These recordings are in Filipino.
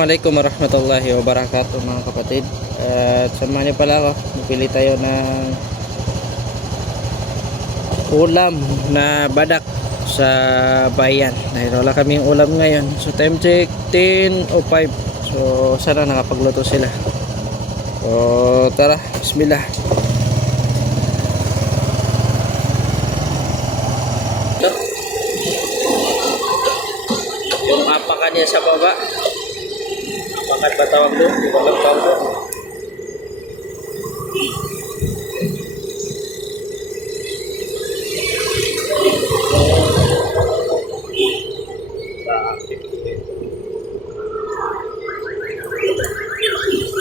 Assalamualaikum warahmatullahi wabarakatuh mga kapatid. At samahan niyo pala ako, napili tayo ng ulam na badak sa bayan dahil wala kaming ulam ngayon. So time check 10:05. So sana nakapagluto sila. So tara, bismillah. Yung apakan niya sa baba, apakan ba tawag doon? Di ba lang tawag doon?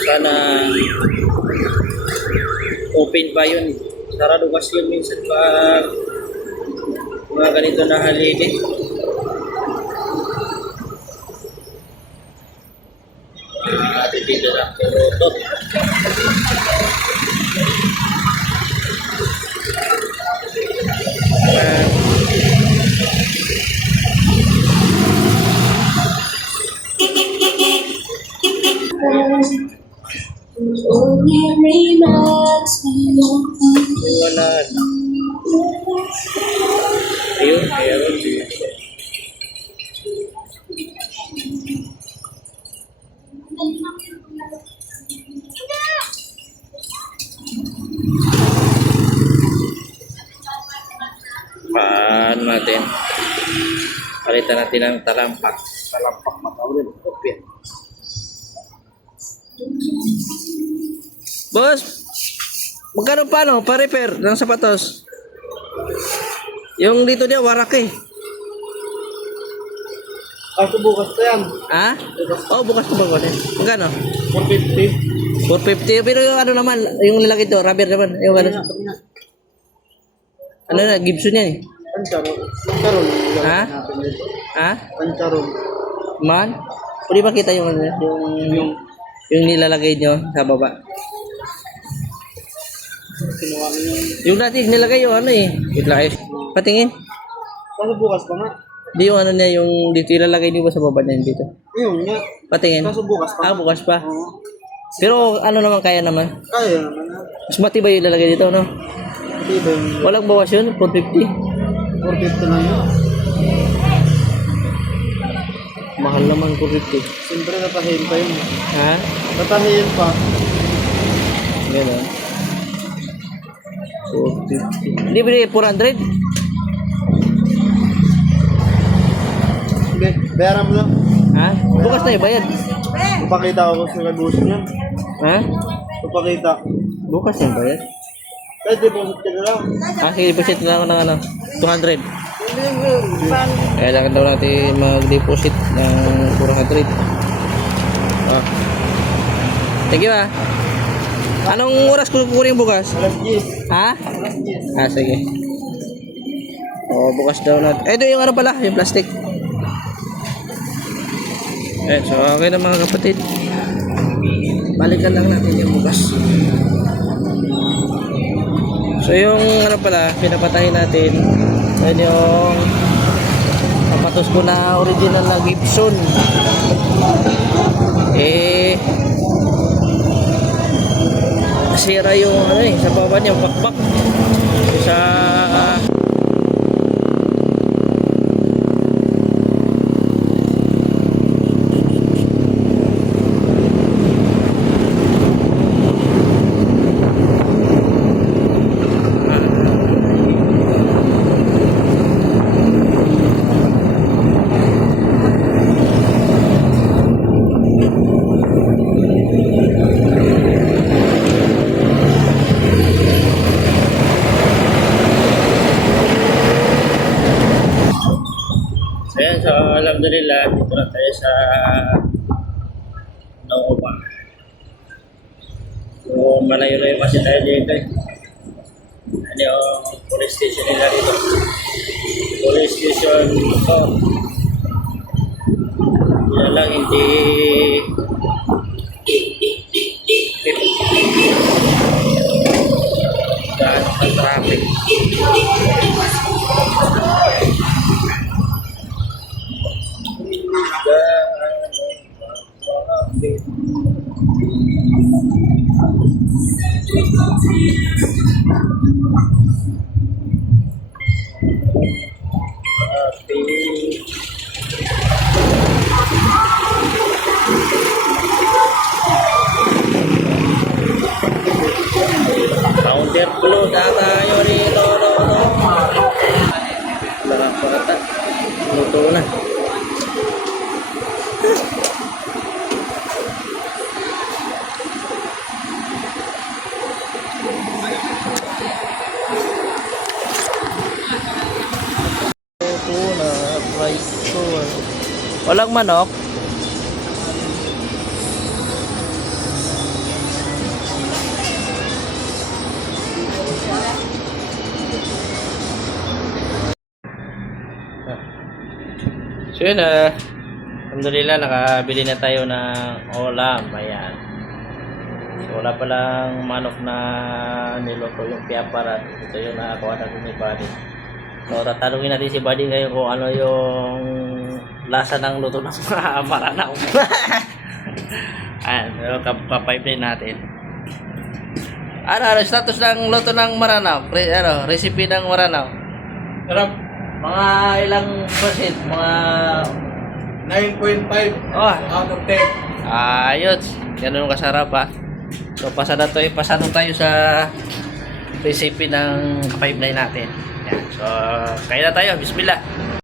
Sana open pa yun. Sarado kasi yun minsan pag mga ganito na haligi. Dito na turutot. Wala na. Ayun, ayun. Paano natin? Palitan natin ang talampak. Talampak matawid. Okay. Boss, magkano paano? Pa-repair ng sapatos. Yung dito dia warak eh. Bukas pa yan. Ha? Oh, bukas pa ba ko? Magkano? 450. 450. Pero yung ano naman, yung nilagay ito, rubber naman. Yung ano? Ano na, Gibson yan eh. Pancharon. Pancharon. Ha? Ha? Pancharon. Man? Pwede ba kita yung ano? Yung nilalagay nyo sa baba? Kinuha niyo. Yung dati nilagay yung ano eh. Itlais. Patingin. Kaso bukas pa nga. Di yung ano niya, yung dito ilalagay niyo ba sa baba niya dito? Yun nga. Patingin. Kaso bukas pa. Ah, bukas pa. Oo. Pero ano naman, kaya naman. Kaya naman na. Mas matibay yung ilalagay dito, no? Hindi ba yung Walang bawas yun, 450. 450 lang yun? Mahal naman 450. Siyempre natahiin pa yun. Ha? Natahiin pa. Gano'n. 450. Hindi binigay 400? Hindi. Bayaran mo lang. Ha? Bukas na ibayad. Papakita ako sa kagusin yan. Ha? Papakita. Bukas na ibayad. Kahit deposit ka na lang. Ah, sige, deposit na ako ng ano, 200. Hindi. Kailangan daw natin mag-deposit ng 400. Ah. Thank you ah. Anong oras kukunin bukas? Alas 10. Ha? Alas 10. Ah, sige. Oh, bukas daw natin. Ito yung ano pala, yung plastic. So okay na mga kapatid. Balikan lang natin yung bukas. So yung ano pala, pinapatahin natin. Yan yung sapatos ko na original na Gibson. Sira yung ano eh, sa baba niya, bakbak. Sa ayan, so alhamdulillah, dito na tayo sa Nauba. So malayo-layo kasi tayo dito eh. Ano yung police station nila dito? Police station ito. Yan lang, hindi daan ng traffic. Counter blue na tayo dito. Sarap parata. Luto na. Luto na. Rice ko. Walang manok. So yun, alhamdulillah, nakabili na tayo ng ulam. Ayan. So wala palang manok na niluto yung piaparat. Ito yung nakakuha natin ni Buddy. So tatanungin natin si Buddy ngayon kung ano yung lasa ng luto ng mga maranaw. Ayan, so kapipe din natin. Ano, status ng luto ng maranaw? Recipe ng maranaw? Sarap. Mga ilang percent? Mga 9.5 oh, out of 10. ayos. Ganun kasarap ha. So pasado tayo sa recipe ng 5-9 natin. Yan. So kaya na tayo. Bismillah.